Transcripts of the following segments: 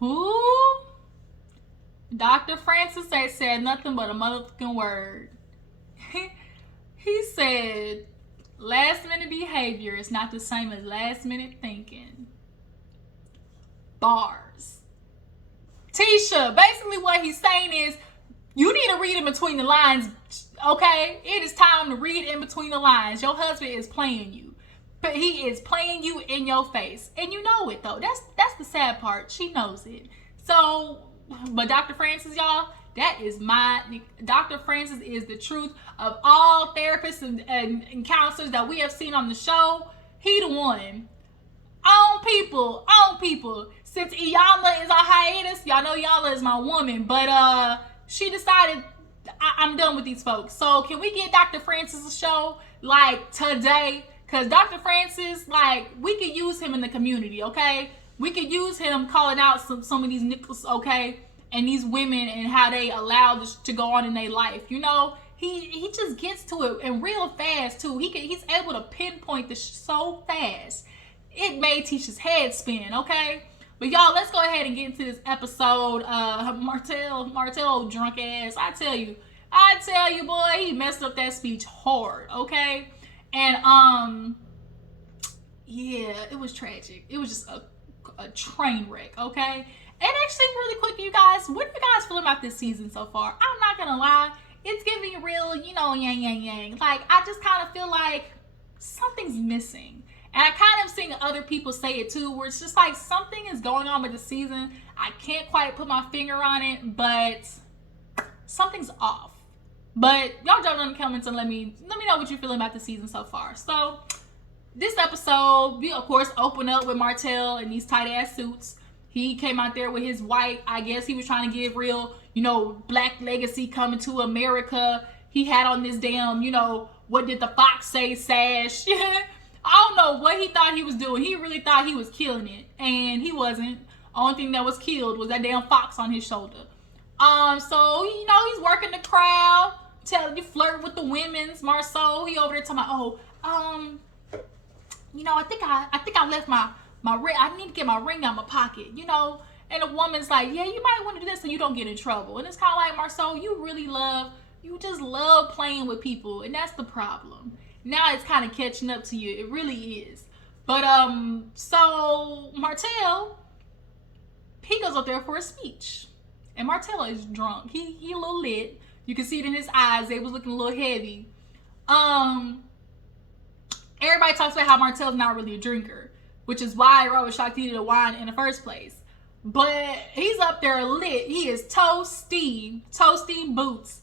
Who? Dr. Francis ain't said nothing but a motherfucking word. He said, last minute behavior is not the same as last minute thinking. Bars. Tisha, basically what he's saying is, you need to read in between the lines, okay? It is time to read in between the lines. Your husband is playing you. But he is playing you in your face. And you know it, though. That's the sad part. She knows it. So, but Dr. Francis, y'all, that is Dr. Francis is the truth of all therapists and counselors that we have seen on the show. He the one. On people. Since Iyanla is on hiatus, y'all know Iyanla is my woman. But, she decided, I'm done with these folks. So can we get Dr. Francis a show, like, today? Because Dr. Francis, like, we could use him in the community, okay? We could use him calling out some of these niggas, okay? And these women and how they allow this to go on in their life. You know, he just gets to it and real fast, too. He's able to pinpoint this so fast. It made Tisha's head spin, okay? But y'all, let's go ahead and get into this episode. Martell, drunk ass. I tell you, boy, he messed up that speech hard, okay? And yeah, it was tragic. It was just a train wreck, okay? And actually, really quick, you guys, what are you guys feeling about this season so far? I'm not gonna lie, it's giving real, yang. Like, I just kind of feel like something's missing. And I kind of seen other people say it too, where it's just like something is going on with the season. I can't quite put my finger on it, but something's off. But y'all jump in the comments and let me know what you're feeling about the season so far. So this episode, we of course open up with Martell in these tight ass suits. He came out there with his white, I guess he was trying to give real, black legacy coming to America. He had on this damn, what did the fox say sash. I don't know what he thought he was doing. He really thought he was killing it, and he wasn't. Only thing that was killed was that damn fox on his shoulder. So he's working the crowd, telling you flirt with the women's. Marceau, he over there talking about, I think I left my ring. I need to get my ring out of my pocket, And the woman's like, yeah, you might want to do this so you don't get in trouble. And it's kind of like, Marceau, you just love playing with people, and that's the problem. Now it's kind of catching up to you. It really is. But, so Martell, he goes up there for a speech. And Martell is drunk. He a little lit. You can see it in his eyes. They was looking a little heavy. Everybody talks about how Martell's not really a drinker, which is why I was shocked he did a wine in the first place. But he's up there lit. He is toasty boots.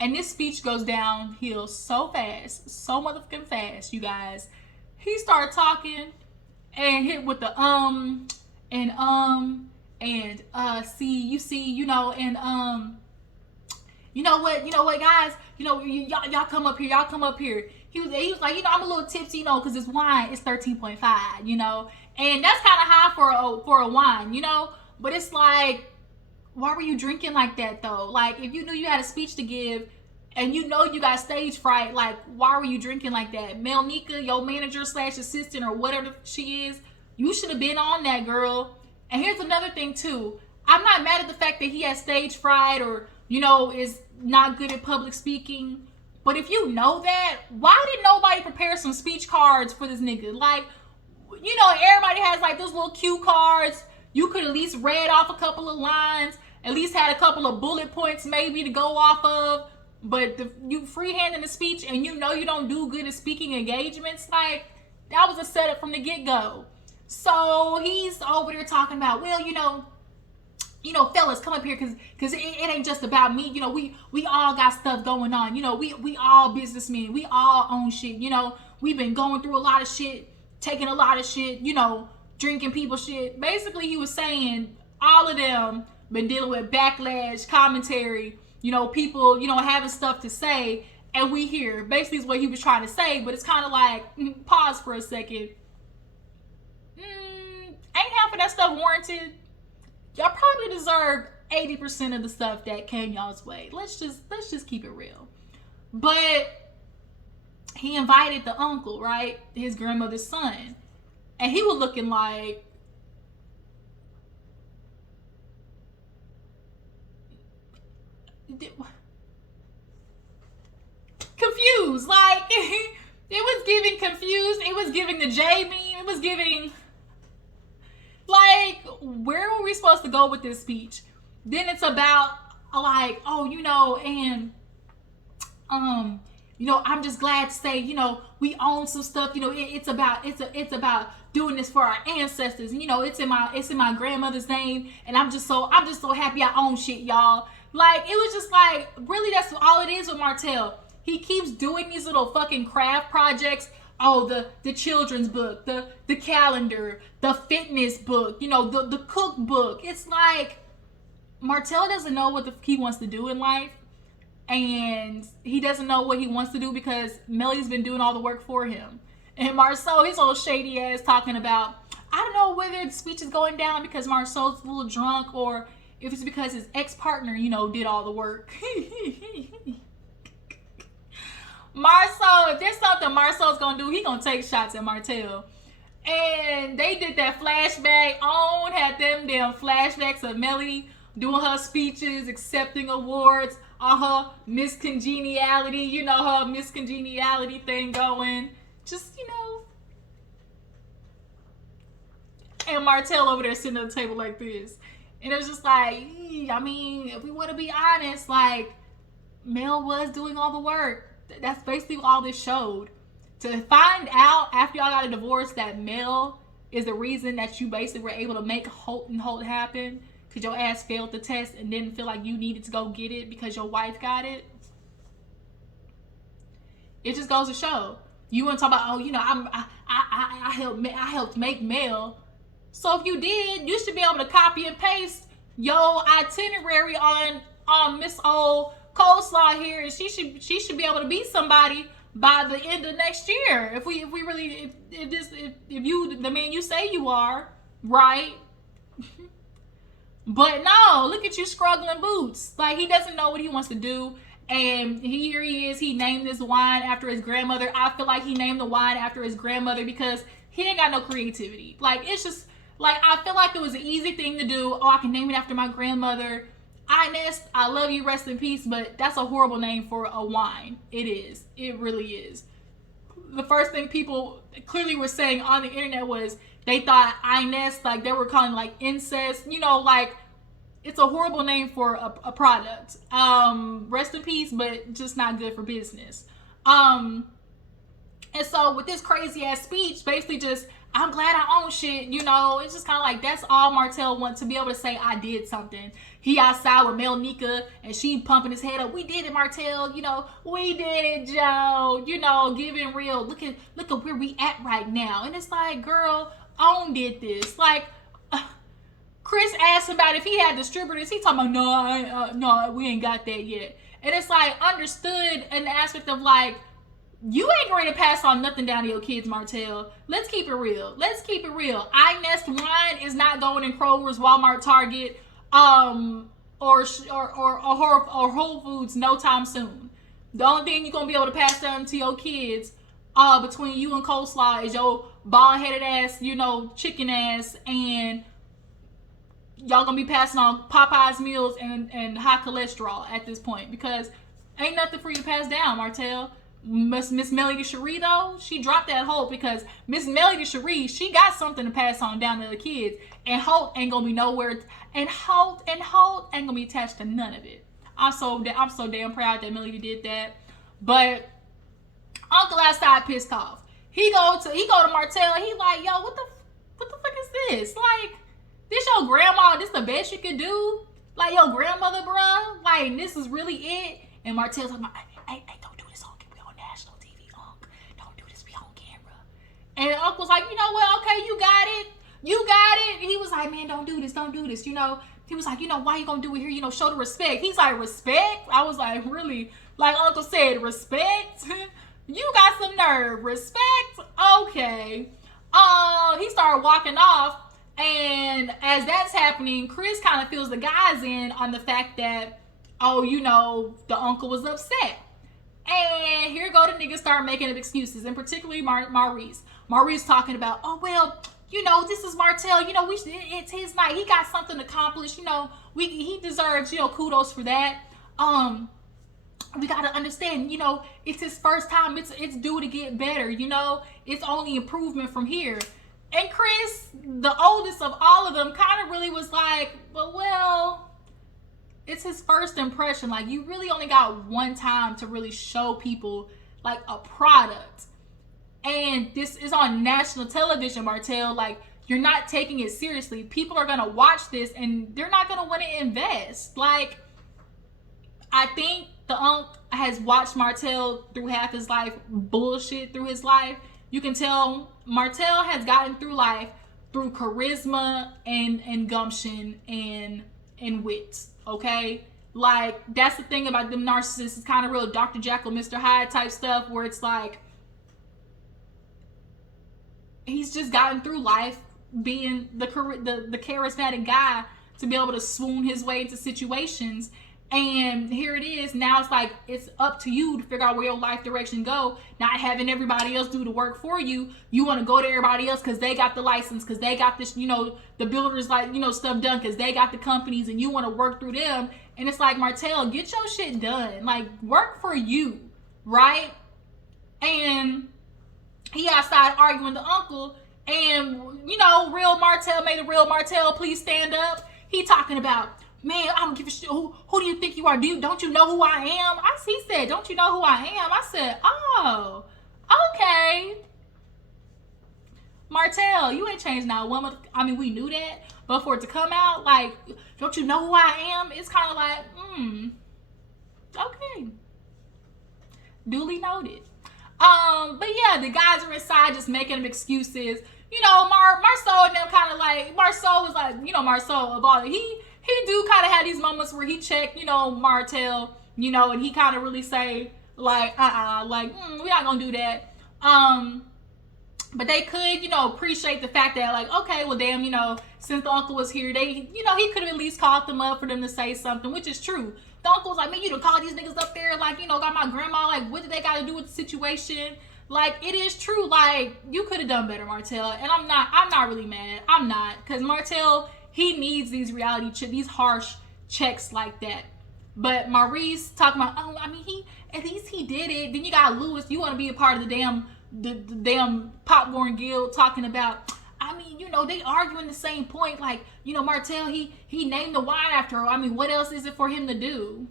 And this speech goes downhill so fast, so motherfucking fast, you guys. He started talking and hit with the you know what, guys, y'all come up here. He was like, I'm a little tipsy, because this wine is 13.5, and that's kind of high for a wine, but it's like, why were you drinking like that though? Like, if you knew you had a speech to give and you got stage fright, like, why were you drinking like that? Melnika, your manager / assistant or whatever she is, you should have been on that, girl. And here's another thing too. I'm not mad at the fact that he has stage fright or, is not good at public speaking. But if you know that, why did nobody prepare some speech cards for this nigga? Like, everybody has like those little cue cards. You could at least read off a couple of lines, at least had a couple of bullet points maybe to go off of. But you freehanding the speech and you don't do good at speaking engagements, like, that was a setup from the get-go. So he's over there talking about, well, fellas, come up here because it ain't just about me. We all got stuff going on. We all businessmen. We all own shit. We've been going through a lot of shit, taking a lot of shit, drinking people shit. Basically, he was saying all of them been dealing with backlash, commentary, people, having stuff to say, and we here. Basically is what he was trying to say, but it's kind of like, pause for a second. Ain't half of that stuff warranted? Y'all probably deserve 80% of the stuff that came y'all's way. Let's just keep it real. But he invited the uncle, right? His grandmother's son. And he was looking like, confused. Like, it was giving confused. It was giving the J meme. It was giving, like, where were we supposed to go with this speech? Then it's about, like, oh, and I'm just glad to say, we own some stuff. It's about doing this for our ancestors. It's in my grandmother's name, and I'm just so happy I own shit, y'all. Like, it was just like, really, that's all it is with Martell. He keeps doing these little fucking craft projects. Oh, the children's book, the calendar, the fitness book, the cookbook. It's like, Martell doesn't know what he wants to do in life. And he doesn't know what he wants to do because Melly's been doing all the work for him. And Marceau, his old shady ass, talking about, I don't know whether the speech is going down because Marceau's a little drunk or if it's because his ex-partner, did all the work. Marceau, if there's something Marceau's gonna do, he gonna take shots at Martell. And they did that flashback on, had them damn flashbacks of Melly doing her speeches, accepting awards, her Miss Congeniality, her Miss Congeniality thing going. Just, and Martell over there sitting at the table like this. And it was just like, I mean, if we want to be honest, like, Mel was doing all the work. That's basically all this showed. To find out after y'all got a divorce that Mel is the reason that you basically were able to make Holt and Holt happen because your ass failed the test and didn't feel like you needed to go get it because your wife got it. It just goes to show. You want to talk about, I helped make Mel. So if you did, you should be able to copy and paste your itinerary on Miss Old Coleslaw here, and she should be able to be somebody by the end of next year. If you the man you say you are, right? But no, look at you struggling boots. Like, he doesn't know what he wants to do. And here he is. He named this wine after his grandmother. I feel like he named the wine after his grandmother because he ain't got no creativity. Like, it's just, like, I feel like it was an easy thing to do. Oh, I can name it after my grandmother. Inez, I love you, rest in peace. But that's a horrible name for a wine. It is. It really is. The first thing people clearly were saying on the internet was they thought Inez, like, they were calling, like, incest. Like, it's a horrible name for a product. Rest in peace, but just not good for business. And so with this crazy ass speech, basically just, I'm glad I own shit, it's just kind of like, that's all Martell wants, to be able to say, I did something. He outside with Mel Nika, and she pumping his head up. We did it, Martell, we did it, Joe, giving real, look at where we at right now. And it's like, girl, Own did this. Like, Chris asked him about if he had distributors. He talking about, no, we ain't got that yet. And it's like, understood in the aspect of like, you ain't going to pass on nothing down to your kids, Martell. Let's keep it real. Inez wine is not going in Kroger's, Walmart, Target, or Whole Foods no time soon. The only thing you're going to be able to pass down to your kids between you and Coleslaw is your bald-headed ass, chicken ass, and y'all going to be passing on Popeye's meals and high cholesterol at this point because ain't nothing for you to pass down, Martell. Miss Melody Cherie, though, she dropped that Holt because Miss Melody Cherie, she got something to pass on down to the kids, and Holt ain't gonna be nowhere, and Holt ain't gonna be attached to none of it. I'm so damn proud that Melody did that. But Uncle outside pissed off. He go to Martell, and he like, yo, what the fuck is this? Like, this your grandma? This the best you can do? Like, your grandmother, bruh? Like, this is really it? And Martell's like, hey, don't do this, Uncle. We on national TV, Uncle. Don't do this, we on camera. And Uncle was like, you know what? Okay, you got it. And he was like, man, don't do this. He was like, why you gonna do it here? Show the respect. He's like, respect? I was like, really? Like Uncle said, respect? You got some nerve. Respect? Okay. He started walking off. And as that's happening, Chris kind of fills the guys in on the fact that, the uncle was upset. And here go the niggas start making up excuses, and particularly Maurice. Maurice talking about, this is Martell. It's his night. He got something accomplished. He deserves, kudos for that. we got to understand, it's his first time. It's due to get better. It's only improvement from here. And Chris, the oldest of all of them, kind of really was like, well, it's his first impression. Like, you really only got one time to really show people like a product. And this is on national television, Martell. Like, you're not taking it seriously. People are going to watch this and they're not going to want to invest. Like, I think the Unc has watched Martell through half his life, bullshit through his life. You can tell Martell has gotten through life through charisma and gumption and wit, okay? Like, that's the thing about them narcissists. It's kind of real Dr. Jekyll, Mr. Hyde type stuff, where it's like, he's just gotten through life being the charismatic guy to be able to swoon his way into situations. And here it is. Now it's like, it's up to you to figure out where your life direction go. Not having everybody else do the work for you. You want to go to everybody else because they got the license, because they got this, the builders stuff done because they got the companies, and you want to work through them. And it's like, Martell, get your shit done. Like, work for you, right? And he outside arguing with the uncle, and real Martell made a real Martell please stand up. He talking about, man, I don't give a shit. Who do you think you are? Don't you know who I am? He said, don't you know who I am? I said, oh, okay. Martell, you ain't changed now. We knew that, but for it to come out like, don't you know who I am? It's kind of like, okay. Duly noted. But yeah, the guys are inside just making them excuses. Marceau and them kind of like, Marceau was like, Marceau of all, he do kind of have these moments where he checked, Martell, and he kind of really say like, we're not gonna do that. But they could, appreciate the fact that like, okay, well, damn, since the uncle was here, they, he could have at least called them up for them to say something, which is true. The uncle was like, man, you done call these niggas up there, like, got my grandma, like, what did they got to do with the situation? Like, it is true, like, you could have done better, Martell, and I'm not really mad. I'm not, because Martell, he needs these these harsh checks like that. But Maurice talking about, at least he did it. Then you got Lewis, you want to be a part of the damn popcorn guild talking about, they arguing the same point. Like, Martell, he named the wine after her. What else is it for him to do?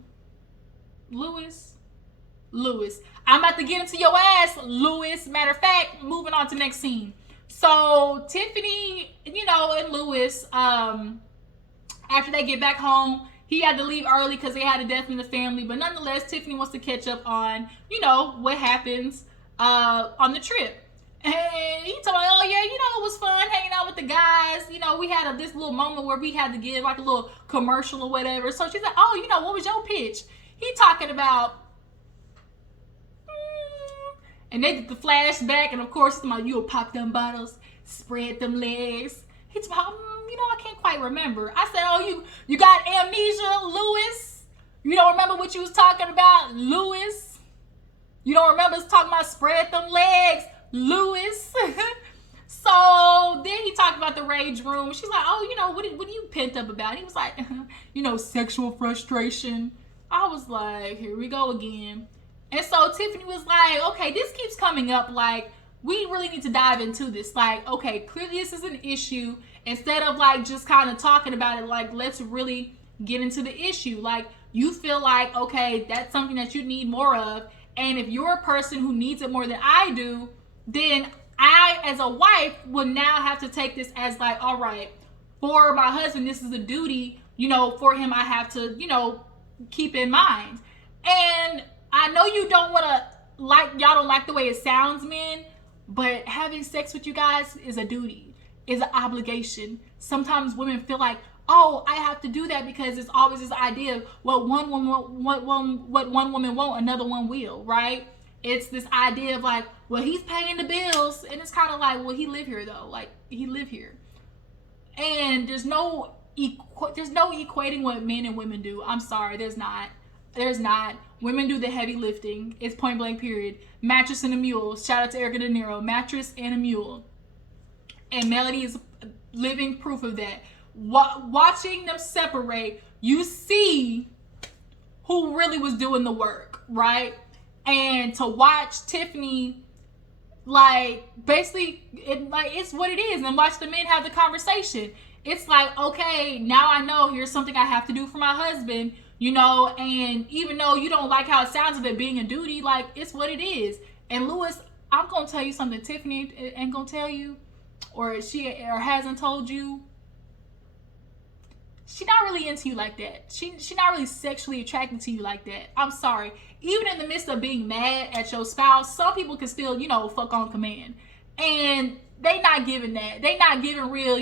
Lewis, I'm about to get into your ass, Lewis. Matter of fact, moving on to next scene. So Tiffany, and Lewis, after they get back home, he had to leave early because they had a death in the family. But nonetheless, Tiffany wants to catch up on, what happens on the trip. And he told me, oh yeah, it was fun hanging out with the guys. We had this little moment where we had to give like a little commercial or whatever. So she's like, oh, what was your pitch? He talking about, and they did the flashback, and of course, he's like, you'll pop them bottles, spread them legs. He's like, I can't quite remember. I said, oh, you got amnesia, Lewis? You don't remember what you was talking about, Lewis? You don't remember us talking about spread them legs, Lewis? So then he talked about the rage room. She's like, oh, what are you pent up about? He was like, sexual frustration. I was like, here we go again. And so Tiffany was like, okay, this keeps coming up. Like, we really need to dive into this. Like, okay, clearly this is an issue. Instead of like just kind of talking about it, like, let's really get into the issue. Like, you feel like, okay, that's something that you need more of. And if you're a person who needs it more than I do, then I, as a wife, will now have to take this as like, all right, for my husband, this is a duty, for him, I have to, keep in mind. And I know you don't want to y'all don't like the way it sounds, men, but having sex with you guys is a duty, is an obligation. Sometimes women feel like, oh, I have to do that because it's always this idea of what one woman won't, another one will, right? It's this idea of like, well, he's paying the bills, and it's kind of like, well, he live here though, like he live here, and there's no equating what men and women do. I'm sorry, there's not. Women do the heavy lifting. It's point blank period. Mattress and a mule. Shout out to Erica De Niro. Mattress and a mule. And Melody is living proof of that. Watching them separate, you see who really was doing the work, right? And to watch Tiffany, like, basically, it's what it is, and watch the men have the conversation. It's like, okay, now I know here's something I have to do for my husband, and even though you don't like how it sounds of it being a duty, like, it's what it is. And Lewis, I'm gonna tell you something Tiffany ain't gonna tell you, or hasn't told you. She's not really into you like that. She's not really sexually attracted to you like that. I'm sorry. Even in the midst of being mad at your spouse, some people can still, fuck on command. And they not giving that. They not giving real,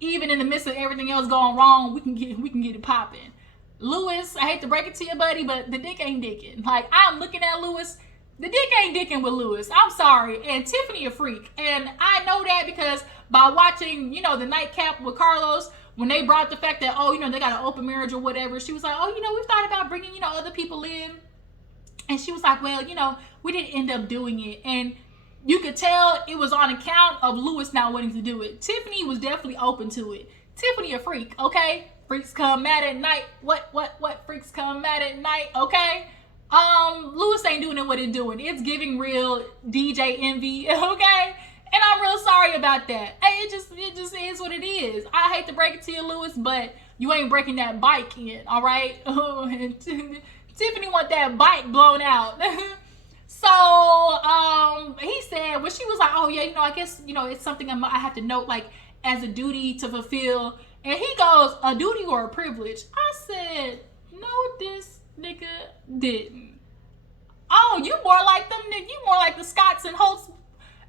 even in the midst of everything else going wrong, we can get it popping. Lewis, I hate to break it to you, buddy, but the dick ain't dicking. Like, I'm looking at Lewis, the dick ain't dicking with Lewis. I'm sorry. And Tiffany a freak. And I know that because by watching, the nightcap with Carlos, when they brought the fact that, they got an open marriage or whatever, she was like, we've thought about bringing, other people in. And she was like, well, we didn't end up doing it. And you could tell it was on account of Lewis not wanting to do it. Tiffany was definitely open to it. Tiffany a freak, okay? Freaks come mad at night. What freaks come mad at night, okay? Lewis ain't doing it what it's doing. It's giving real DJ envy, okay? And I'm real sorry about that. Hey, it just is what it is. I hate to break it to you, Lewis, but you ain't breaking that bike in, all right? Tiffany want that bike blown out. So, he said, when she was like, oh yeah, I guess, it's something I have to note, like, as a duty to fulfill. And he goes, a duty or a privilege? I said, no, this nigga didn't. Oh, you more like them, you more like the Scotts and Holtz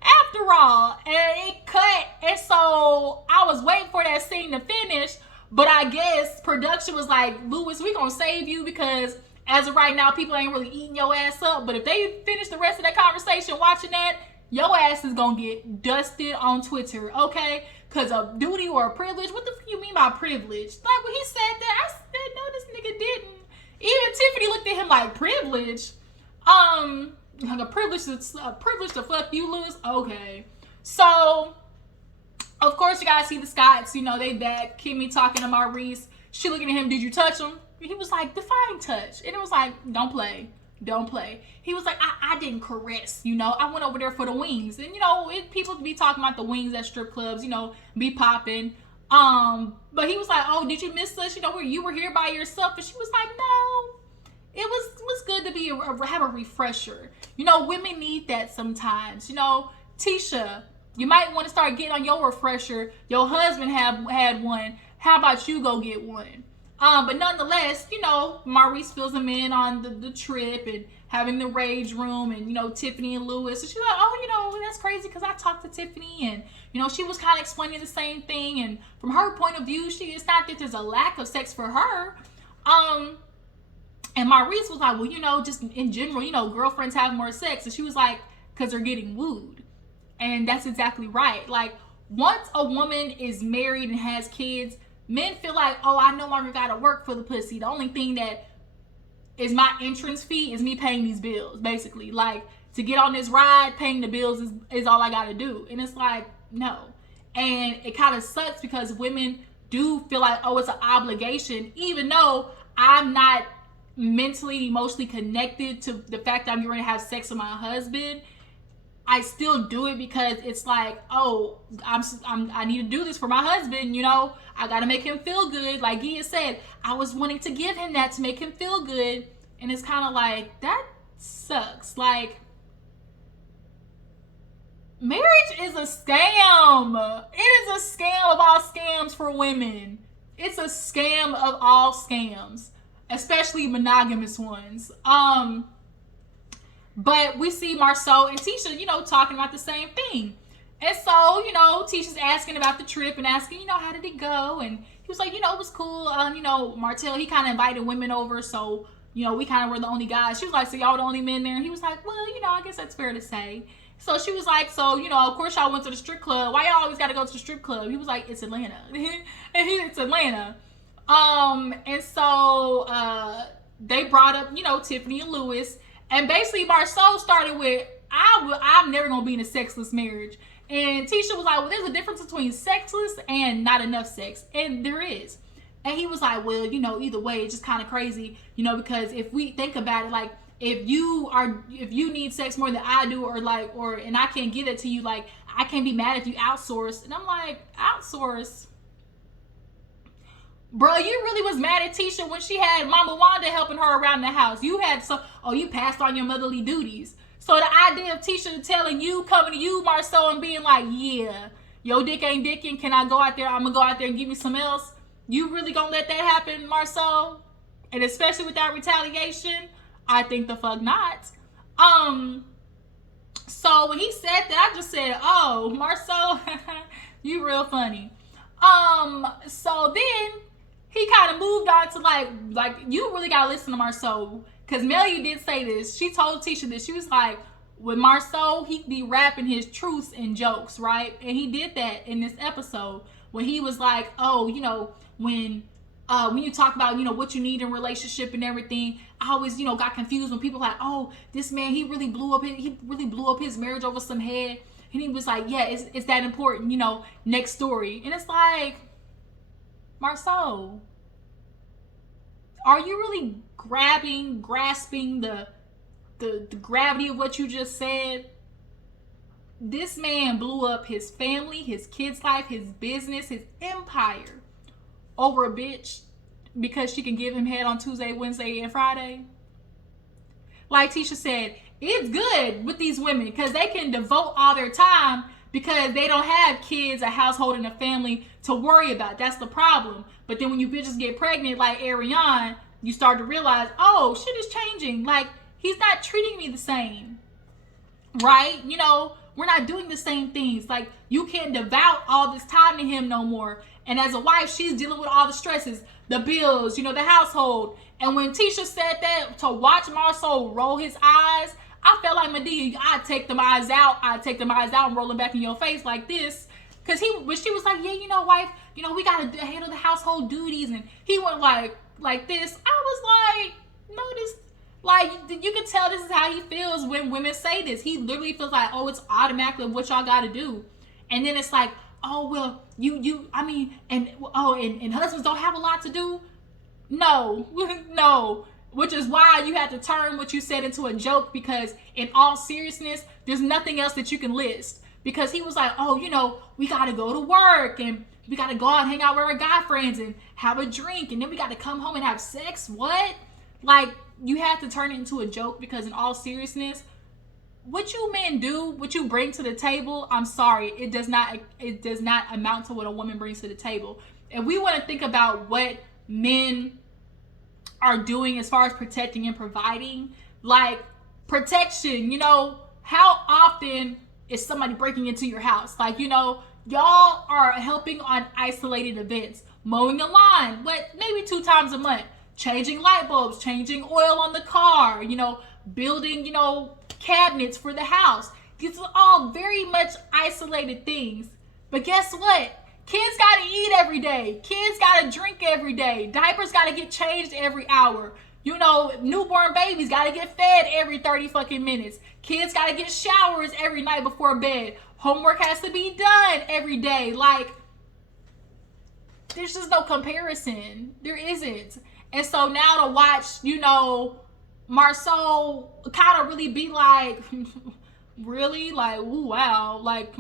after all. And it cut, and so I was waiting for that scene to finish, but I guess production was like, Lewis, we gonna save you because as of right now, people ain't really eating your ass up, but if they finish the rest of that conversation watching that, your ass is gonna get dusted on Twitter, okay? Because a duty or a privilege, what the fuck you mean by privilege? Like, when he said that, I said, no, this nigga didn't. Even Tiffany looked at him like, privilege? Like a privilege to fuck you, Lewis? Okay. So, of course, you guys see the Scotts, they back. Kimmy talking to Maurice. She looking at him, did you touch him? He was like, define touch. And it was like, don't play. He was like, I didn't caress, I went over there for the wings. And, people be talking about the wings at strip clubs, be popping. But he was like, oh, did you miss us? You were here by yourself. And she was like, no. It was good to have a refresher. Women need that sometimes. Tisha, you might want to start getting on your refresher. Your husband had one. How about you go get one? But nonetheless, Maurice fills him in on the trip and having the rage room and, Tiffany and Lewis. And she's like, oh, that's crazy because I talked to Tiffany and, she was kind of explaining the same thing. And from her point of view, it's not that there's a lack of sex for her. And Maurice was like, well, just in general, girlfriends have more sex. And she was like, because they're getting wooed. And that's exactly right. Like, once a woman is married and has kids, men feel like, oh, I no longer got to work for the pussy. The only thing that is my entrance fee is me paying these bills, basically. Like, to get on this ride, paying the bills is all I got to do. And it's like, no. And it kind of sucks because women do feel like, oh, it's an obligation, even though I'm not mentally, emotionally connected to the fact that I'm going to have sex with my husband. I still do it because it's like, oh, I need to do this for my husband, I got to make him feel good. Like Gia said, I was wanting to give him that to make him feel good. And it's kind of like, that sucks. Like, marriage is a scam. It is a scam of all scams for women. It's a scam of all scams, especially monogamous ones. But we see Marceau and Tisha, talking about the same thing. And so, Tisha's asking about the trip and asking, how did it go? And he was like, it was cool. Martell, he kind of invited women over. So, we kind of were the only guys. She was like, so y'all the only men there? And he was like, well, I guess that's fair to say. So she was like, so, of course y'all went to the strip club. Why y'all always got to go to the strip club? He was like, it's Atlanta. It's Atlanta. And so they brought up, Tiffany and Lewis. And basically Marceau started with, I'm never going to be in a sexless marriage. And Tisha was like, well, there's a difference between sexless and not enough sex. And there is. And he was like, well, you know, either way, it's just kind of crazy, you know, because if we think about it, like, if you need sex more than I do, and I can't give it to you, like, I can't be mad if you outsource. And I'm like, outsource? Bro, you really was mad at Tisha when she had Mama Wanda helping her around the house. You passed on your motherly duties. So the idea of Tisha coming to you, Marcel, and being like, yeah, your dick ain't dicking. Can I go out there? I'm gonna go out there and give me some else. You really gonna let that happen, Marcel? And especially with that retaliation, I think the fuck not. So when he said that, I just said, oh, Marcel, you real funny. So then he kind of moved on to like you really gotta listen to Marcel, because Melly did say this. She told Tisha this. She was like, with Marcel, he be rapping his truths and jokes, right? And he did that in this episode when he was like, oh, you know, when you talk about, you know, what you need in a relationship and everything, I always, you know, got confused when people like, oh, this man, he really blew up his marriage over some head. And he was like, yeah, it's that important, you know, next story. And it's like, Marcel, are you really grasping the gravity of what you just said? This man blew up his family, his kids' life, his business, his empire over a bitch because she can give him head on Tuesday, Wednesday, and Friday. Like Tisha said, it's good with these women because they can devote all their time because they don't have kids, a household, and a family to worry about. That's the problem. But then when you bitches get pregnant like Ariane, you start to realize, oh, shit is changing. Like, he's not treating me the same, right? You know, we're not doing the same things. Like, you can't devote all this time to him no more. And as a wife, she's dealing with all the stresses, the bills, you know, the household. And when Tisha said that, to watch Marcel roll his eyes, I felt like Madea, I'd take them eyes out and roll them back in your face like this. Because she was like, yeah, you know, wife, you know, we got to handle the household duties. And he went like this. I was like, no, this, like, you can tell this is how he feels when women say this. He literally feels like, oh, it's automatically what y'all got to do. And then it's like, oh, well, and husbands don't have a lot to do. No, no. Which is why you had to turn what you said into a joke, because in all seriousness, there's nothing else that you can list. Because he was like, oh, you know, we got to go to work and we got to go out and hang out with our guy friends and have a drink. And then we got to come home and have sex. What? Like, you have to turn it into a joke, because in all seriousness, what you men do, what you bring to the table, I'm sorry, it does not amount to what a woman brings to the table. If we want to think about what men are doing as far as protecting and providing, like protection, you know, how often is somebody breaking into your house? Like, you know, y'all are helping on isolated events, mowing the lawn, maybe 2 times a month, changing light bulbs, changing oil on the car, you know, building, you know, cabinets for the house. These are all very much isolated things. But guess what? Kids gotta eat every day. Kids gotta drink every day. Diapers gotta get changed every hour. You know, newborn babies gotta get fed every 30 fucking minutes. Kids gotta get showers every night before bed. Homework has to be done every day. Like, there's just no comparison. There isn't. And so now to watch, you know, Marcel kind of really be like, really? Like, ooh, wow. Like,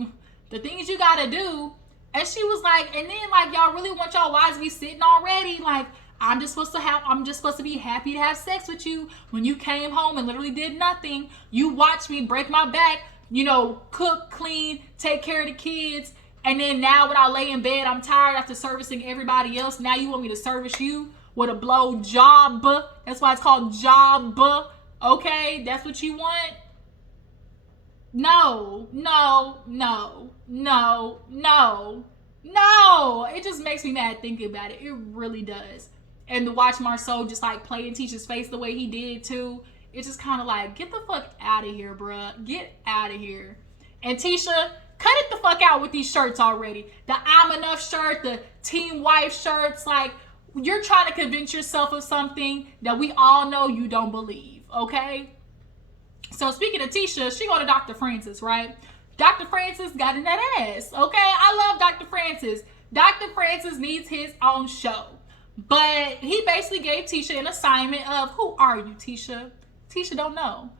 the things you gotta do. And she was like, and then like, y'all really want y'all wives to be sitting already? Like, I'm just supposed to be happy to have sex with you when you came home and literally did nothing. You watched me break my back, you know, cook, clean, take care of the kids. And then now when I lay in bed, I'm tired after servicing everybody else. Now you want me to service you with a blow job? That's why it's called job. Okay, that's what you want? No. It just makes me mad thinking about it. It really does. And to watch Marcel just like play in Tisha's face the way he did too, it's just kind of like, get the fuck out of here, bruh. Get out of here. And Tisha, cut it the fuck out with these shirts already. The I'm Enough shirt, the Team Wife shirts. Like, you're trying to convince yourself of something that we all know you don't believe, okay? So speaking of Tisha, she go to Dr. Francis, right? Dr. Francis got in that ass, okay? I love Dr. Francis. Dr. Francis needs his own show. But he basically gave Tisha an assignment of, who are you, Tisha? Tisha don't know.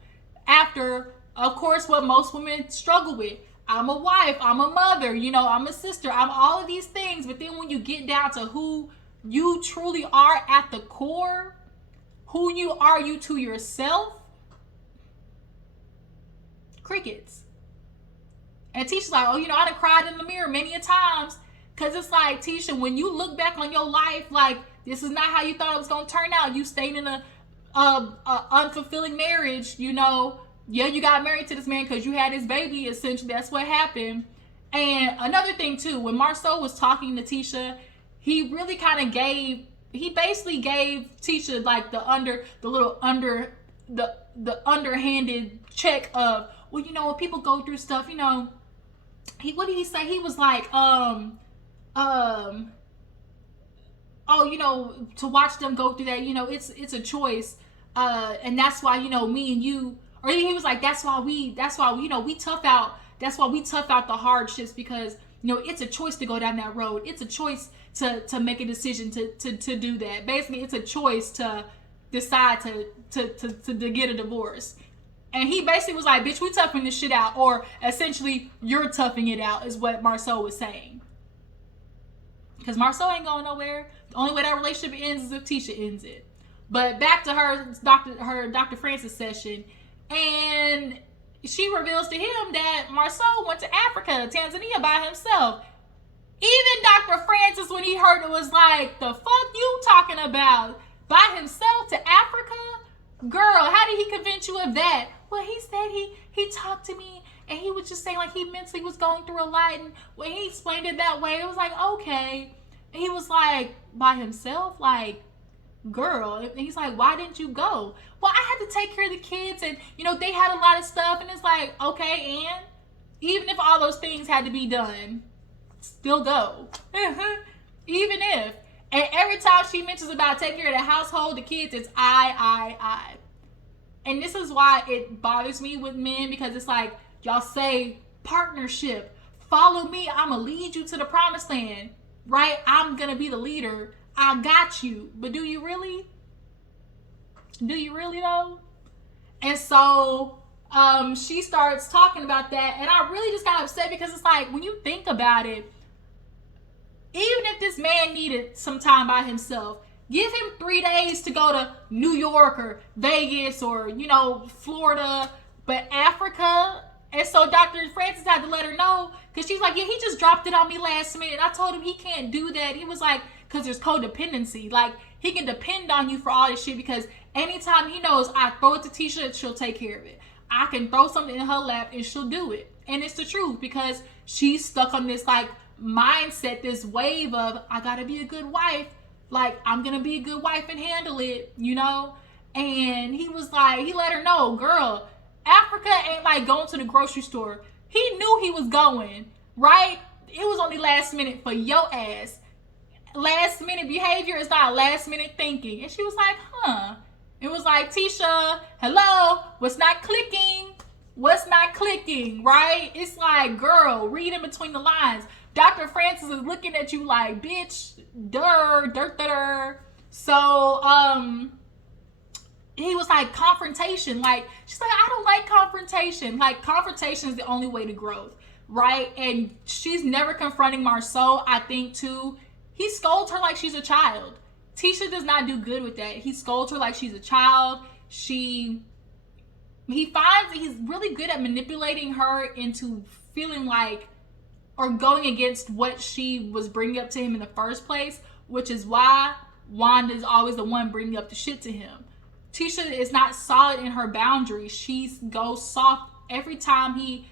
After, of course, what most women struggle with. I'm a wife, I'm a mother, I'm a sister, I'm all of these things. But then when you get down to who you truly are at the core, who are you to yourself, crickets. And Tisha's like, oh, I done cried in the mirror many a times. Because it's like, Tisha, when you look back on your life, like, this is not how you thought it was going to turn out. You stayed in a unfulfilling marriage, Yeah, you got married to this man because you had his baby, essentially. That's what happened. And another thing, too, when Marceau was talking to Tisha, he really kind of basically gave Tisha, like, the underhanded check of, well, when people go through stuff, what did he say? He was like, to watch them go through that, it's a choice. And that's why, me and you, or he was like, that's why we tough out. That's why we tough out the hardships, because, it's a choice to go down that road. It's a choice to make a decision to do that. Basically, it's a choice to decide to get a divorce. And he basically was like, bitch, we toughing this shit out. Or essentially, you're toughing it out, is what Marceau was saying. Because Marceau ain't going nowhere. The only way that relationship ends is if Tisha ends it. But back to her Dr. Francis session. And she reveals to him that Marceau went to Africa, Tanzania by himself. Even Dr. Francis, when he heard it, was like, the fuck you talking about? By himself to Africa? Girl, how did he convince you of that? Well, he said he talked to me, and he was just saying, like, he mentally was going through a lot, and when he explained it that way, it was like, okay. And he was like, by himself? Like, girl. And he's like, why didn't you go? Well, I had to take care of the kids, and, they had a lot of stuff, and it's like, okay, and even if all those things had to be done, still go. Even if. And every time she mentions about taking care of the household, the kids, it's I. And this is why it bothers me with men, because it's like, y'all say partnership. Follow me. I'm going to lead you to the promised land. Right? I'm going to be the leader. I got you. But do you really? Do you really, though? And so she starts talking about that. And I really just got upset, because it's like, when you think about it, even if this man needed some time by himself, give him 3 days to go to New York or Vegas or, Florida, but Africa. And so Dr. Francis had to let her know, because she's like, yeah, he just dropped it on me last minute. I told him he can't do that. He was like, because there's codependency. Like, he can depend on you for all this shit, because anytime he knows I throw it to Tisha, she'll take care of it. I can throw something in her lap and she'll do it. And it's the truth, because she's stuck on this, like, mindset, this wave of, I gotta be a good wife, like, I'm gonna be a good wife and handle it, and he was like, he let her know, girl, Africa ain't like going to the grocery store. He knew he was going, right? It was only last minute for your ass. Last minute behavior is not last minute thinking. And she was like, it was like, Tisha, hello, what's not clicking, right? It's like, girl, read in between the lines. Dr. Francis is looking at you like, bitch, So, he was like, confrontation. Like, she's like, I don't like confrontation. Like, confrontation is the only way to growth, right? And she's never confronting Marceau, I think, too. He scolds her like she's a child. Tisha does not do good with that. He scolds her like she's a child. He finds that he's really good at manipulating her into feeling like, or going against what she was bringing up to him in the first place, which is why Wanda is always the one bringing up the shit to him. Tisha is not solid in her boundaries. She goes soft every time he,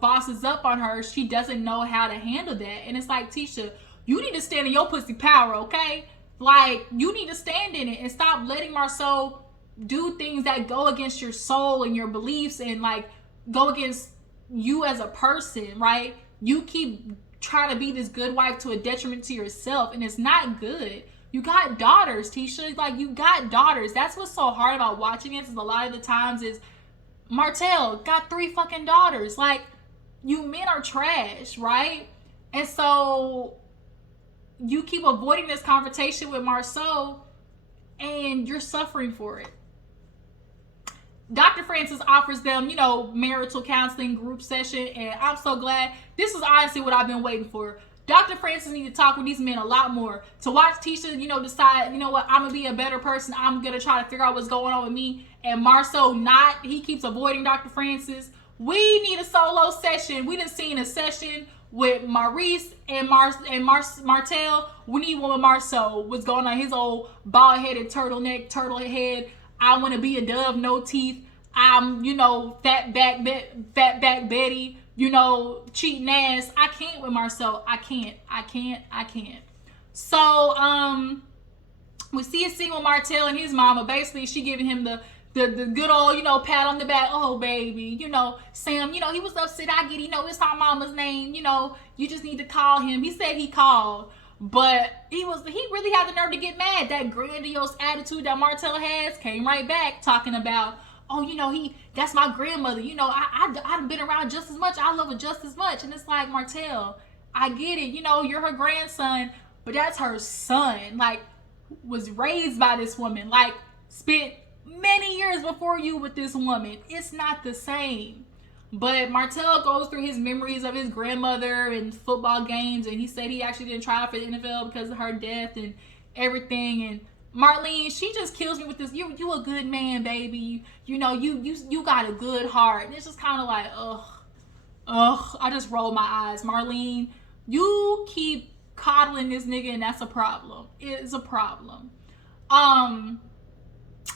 bosses up on her. She doesn't know how to handle that. And it's like, Tisha, you need to stand in your pussy power, okay? Like, you need to stand in it and stop letting Marceau do things that go against your soul and your beliefs and, like, go against you as a person, right? You keep trying to be this good wife to a detriment to yourself, and it's not good. You got daughters, Tisha. Like, you got daughters. That's what's so hard about watching it, is a lot of the times is Martell got 3 fucking daughters. Like, you men are trash, right? And so you keep avoiding this confrontation with Marceau, and you're suffering for it. Dr. Francis offers them, marital counseling group session, and I'm so glad. This is honestly what I've been waiting for. Dr. Francis needs to talk with these men a lot more. To watch Tisha, decide, what, I'm going to be a better person. I'm going to try to figure out what's going on with me. And Marceau he keeps avoiding Dr. Francis. We need a solo session. We done seen a session with Maurice and Martell. We need one with Marceau. What's going on? His old bald-headed turtle head. I want to be a dove, no teeth. I'm, fat back Betty. Cheating ass. I can't with Marceau. I can't. So, we see a scene with Martell and his mama. Basically, she giving him the good old, pat on the back. Oh, baby, Sam, he was upset. I get, it's our mama's name. You just need to call him. He said he called, but he really had the nerve to get mad. That grandiose attitude that Martell has came right back, talking about, that's my grandmother. I've been around just as much. I love her just as much. And it's like, Martell, I get it. You're her grandson, but that's her son. Like, was raised by this woman. Like, spent many years before you with this woman. It's not the same. But Martell goes through his memories of his grandmother and football games, and he said he actually didn't try out for the NFL because of her death and everything. And Marlene, she just kills me with this. You a good man, baby. You got a good heart. And it's just kind of like, ugh. I just roll my eyes. Marlene, you keep coddling this nigga, and that's a problem. It's a problem.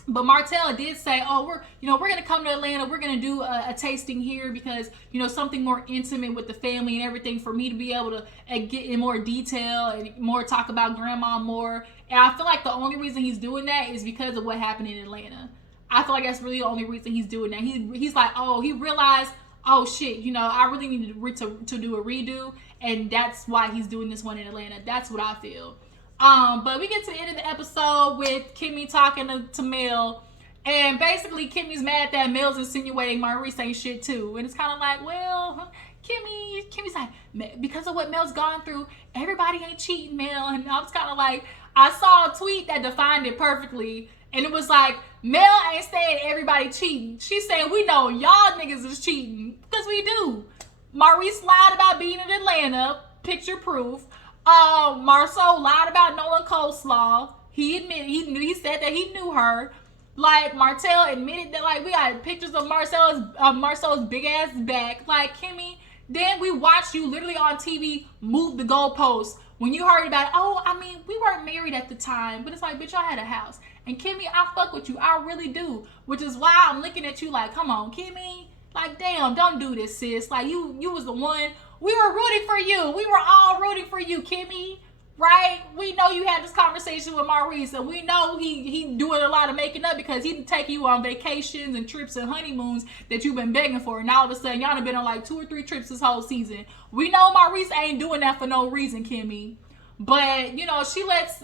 But Martell did say, we're going to come to Atlanta. We're going to do a tasting here because, something more intimate with the family and everything for me to be able to get in more detail and more talk about grandma more. And I feel like the only reason he's doing that is because of what happened in Atlanta. I feel like that's really the only reason he's doing that. He's like, he realized, oh shit, I really need to do a redo. And that's why he's doing this one in Atlanta. That's what I feel. But we get to the end of the episode with Kimmy talking to Mel, and basically Kimmy's mad that Mel's insinuating Maurice ain't shit too, and it's kind of like, well, Kimmy's like, because of what Mel's gone through, everybody ain't cheating, Mel. And I was kind of like, I saw a tweet that defined it perfectly, and it was like, Mel ain't saying everybody cheating. She's saying we know y'all niggas is cheating, because we do. Maurice lied about being in Atlanta, picture proof. Marceau lied about knowing coleslaw. He admitted he said that he knew her. Like, Martell admitted that, like, we got pictures of Marceau's big ass back. Like, Kimmy, then we watched you literally on TV move the goalposts when you heard about it. We weren't married at the time, but it's like, bitch, y'all had a house. And Kimmy, I fuck with you, I really do, which is why I'm looking at you like, come on, Kimmy, like, damn, don't do this, sis. Like, you was the one. We were rooting for you. We were all rooting for you, Kimmy. Right? We know you had this conversation with Maurice, and we know he doing a lot of making up because he take you on vacations and trips and honeymoons that you've been begging for. And all of a sudden, y'all have been on like 2 or 3 trips this whole season. We know Maurice ain't doing that for no reason, Kimmy. But, she lets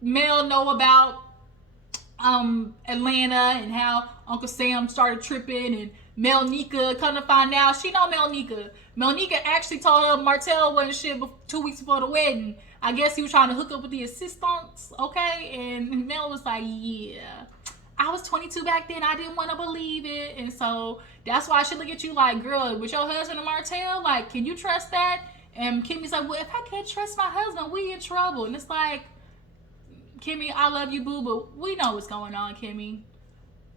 Mel know about Atlanta and how Uncle Sam started tripping, and Melnika, come to find out, she know Melnika. Melnika actually told her Martell wasn't shit 2 weeks before the wedding. I guess he was trying to hook up with the assistants, okay? And Mel was like, yeah, I was 22 back then. I didn't want to believe it. And so that's why she look at you like, girl, with your husband and Martell, like, can you trust that? And Kimmy's like, well, if I can't trust my husband, we in trouble. And it's like, Kimmy, I love you, boo, but we know what's going on, Kimmy.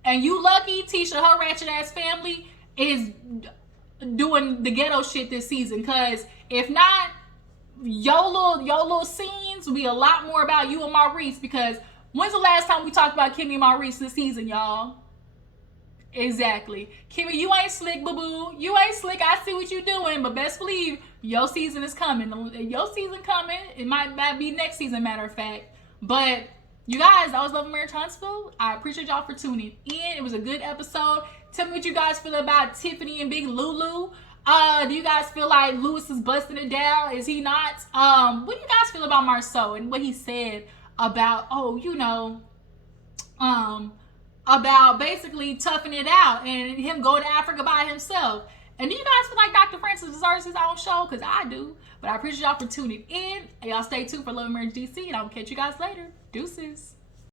And you lucky Tisha, her ratchet ass family is doing the ghetto shit this season. Cause if not, your little scenes will be a lot more about you and Maurice. Because when's the last time we talked about Kimmy and Maurice this season, y'all? Exactly. Kimmy, you ain't slick, boo-boo. You ain't slick. I see what you doing, but best believe your season is coming. Your season coming. It might be next season, matter of fact. But you guys, I was Love Marriage Huntsville. I appreciate y'all for tuning in. It was a good episode. Tell me what you guys feel about Tiffany and Big Lulu. Do you guys feel like Lewis is busting it down? Is he not? What do you guys feel about Marceau and what he said about, about basically toughing it out and him going to Africa by himself? And do you guys feel like Dr. Francis deserves his own show? Because I do. But I appreciate y'all for tuning in. Y'all stay tuned for Love Marriage DC, and I will catch you guys later. Deuces.